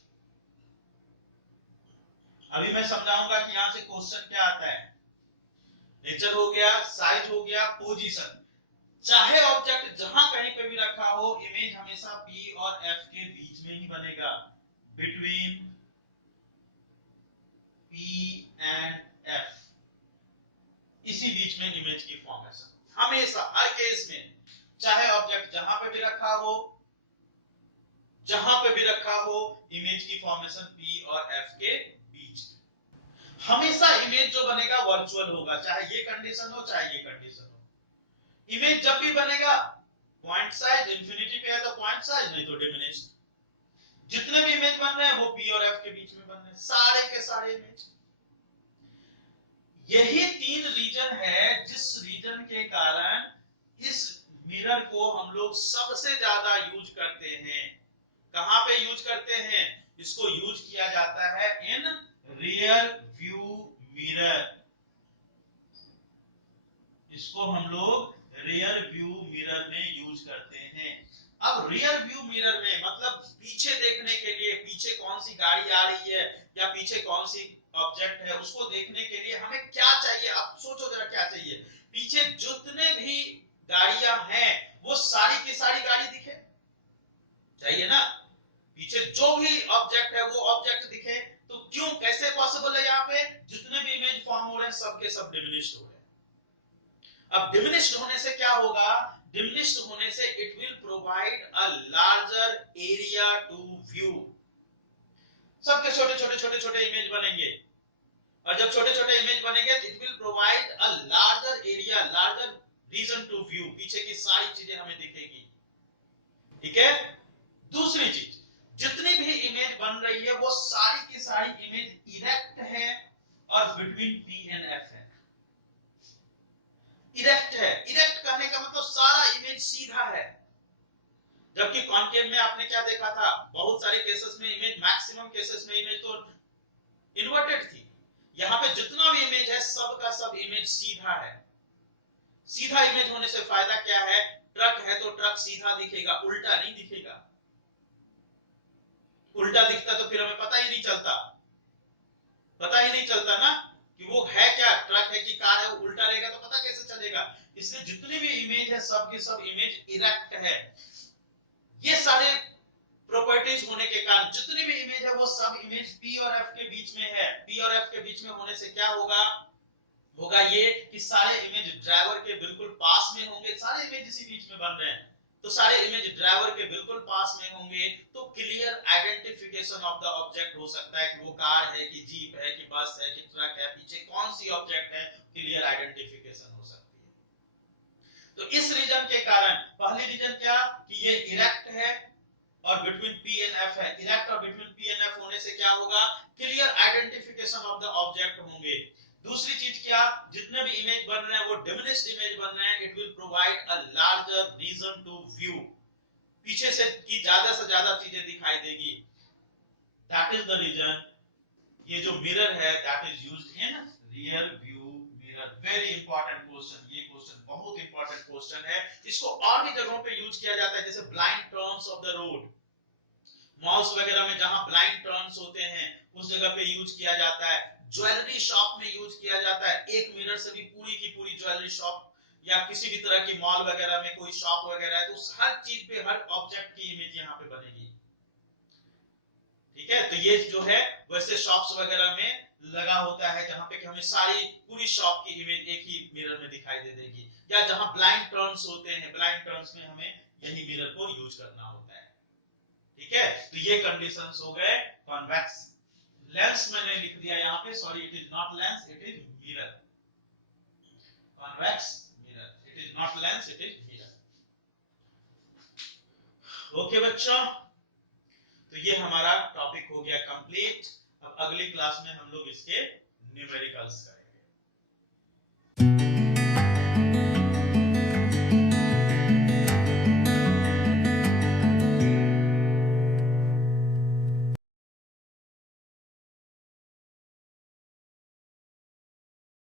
अभी मैं समझाऊंगा कि यहां से क्वेश्चन क्या आता है। नेचर हो गया, साइज हो गया, पोजीशन। चाहे ऑब्जेक्ट जहां कहीं पे भी रखा हो, इमेज हमेशा P और F के बीच में ही बनेगा। बिटवीन P एंड F, इसी बीच में इमेज की फॉर्मेशन हमेशा, हर केस में। चाहे ऑब्जेक्ट जहां पे भी रखा हो, जहां पे भी रखा हो, इमेज की फॉर्मेशन P और F के बीच में। हमेशा इमेज जो बनेगा वर्चुअल होगा, चाहे ये कंडीशन हो चाहे ये कंडीशन हो। इमेज जब भी बनेगा पॉइंट साइज, इंफिनिटी पे है तो पॉइंट साइज, नहीं तो डिमिनिश्ड। जितने भी इमेज बन रहे हैं वो P और F के बीच में बन रहे हैं, सारे के सारे इमेज। यही तीन रीजन है जिस रीजन के कारण इस मिरर को हम लोग सबसे ज्यादा यूज करते हैं। कहां पे यूज करते हैं, इसको यूज किया जाता है इन रियर व्यू मिरर। इसको हम लोग रियर व्यू मिरर में यूज करते हैं। अब रियर व्यू मिरर में मतलब पीछे देखने के लिए, पीछे कौन सी गाड़ी आ रही है या पीछे कौन सी ऑब्जेक्ट है उसको देखने के लिए हमें क्या चाहिए, अब सोचो जरा क्या चाहिए। पीछे जितने भी गाड़ियां हैं वो सारी की सारी गाड़ी दिखे, चाहिए ना। पीछे जो भी ऑब्जेक्ट है वो ऑब्जेक्ट दिखे। तो क्यों, कैसे पॉसिबल है? यहाँ पे जितने भी इमेज फॉर्म हो रहे हैं सबके सब डिमिनिश्ड हो रहे हैं। अब डिमिनिश्ड होने से क्या होगा? डिमिनिश्ड होने से it will provide a larger area to view. सबके छोटे छोटे छोटे छोटे इमेज बनेंगे, और जब छोटे छोटे इमेज बनेंगे it will provide a larger area, larger region to view. पीछे की सारी चीजें हमें दिखेगी। ठीक है। दूसरी चीज, जितनी भी इमेज बन रही है वो सारी की सारी इमेज इरेक्ट है और बिटवीन पी एंड एफ है। इरेक्ट है, इरेक्ट कहने का मतलब सारा इमेज सीधा है। जबकि कॉनकेव में आपने क्या देखा था, बहुत सारे केसेस में इमेज, मैक्सिमम केसेस में इमेज तो इन्वर्टेड थी। यहां पे जितना भी इमेज है सब का सब इमेज सीधा है। सीधा इमेज होने से फायदा क्या है? ट्रक है तो ट्रक सीधा दिखेगा, उल्टा नहीं दिखेगा। उल्टा दिखता तो फिर हमें पता ही नहीं चलता, पता ही नहीं चलता ना कि वो है क्या, ट्रक है कि कार है। उल्टा रहेगा तो पता कैसे चलेगा? इसलिए जितनी भी इमेज है सब की सब इमेज इरेक्ट है। ये सारे प्रॉपर्टीज होने के कारण जितनी भी इमेज है वो सब इमेज पी और एफ के बीच में है। पी और एफ के बीच में होने से क्या होगा? होगा ये कि सारे इमेज ड्राइवर के बिल्कुल पास में होंगे। सारे इमेज इसी बीच में बन रहे हैं तो सारे इमेज ड्राइवर के बिल्कुल पास में होंगे। तो clear identification of the object हो सकता है कि वो कार है कि जीप है कि बस है कि ट्रक है, पीछे कौन सी ऑब्जेक्ट है, क्लियर आइडेंटिफिकेशन हो सकती है। तो इस रीजन के कारण, पहली रीजन क्या कि ये इरेक्ट है और बिटवीन पी एंड एफ है। इरेक्ट और बिटवीन पी एंड एफ होने से क्या होगा? Clear identification of the object होंगे। दूसरी चीज क्या, जितने भी इमेज बन रहे हैं वो डिमिनिश्ड इमेज बन रहे हैं। It will provide a larger region to view. पीछे से की ज्यादा से ज्यादा चीजें दिखाई देगी। दैट इज द रीजन ये जो मिरर है that is used in rear view mirror. Very important question, ये क्वेश्चन बहुत इंपॉर्टेंट क्वेश्चन है। इसको और भी जगहों पे यूज किया जाता है, जैसे blind turns of the road. Malls वगैरह में जहां ब्लाइंड टर्न्स होते हैं उस जगह पे यूज किया जाता है। ज्वेलरी शॉप में यूज किया जाता है। एक मिरर से भी पूरी की पूरी ज्वेलरी शॉप या किसी भी तरह की मॉल वगैरह में कोई शॉप वगैरह है तो हर चीज पे, हर ऑब्जेक्ट की इमेज यहाँ पे बनेगी। ठीक है। तो ये जो है वैसे शॉप्स वगैरह में लगा होता है जहां पे कि हमें सारी पूरी शॉप की इमेज एक ही मिरर में दिखाई दे देगी। या जहां ब्लाइंड टर्न्स होते हैं, ब्लाइंड टर्न्स में हमें यही मिरर को यूज करना होता है। ठीक है। तो ये कंडीशंस हो गए कॉन्वेक्स। लेंस मैंने लिख दिया यहाँ पे, sorry it is not lens, it is mirror. Convex mirror, it is not lens, it is mirror. Okay बच्चों, तो ये हमारा टॉपिक हो गया कंप्लीट। अब अगली क्लास में हम लोग इसके न्यूमेरिकल्स करेंगे।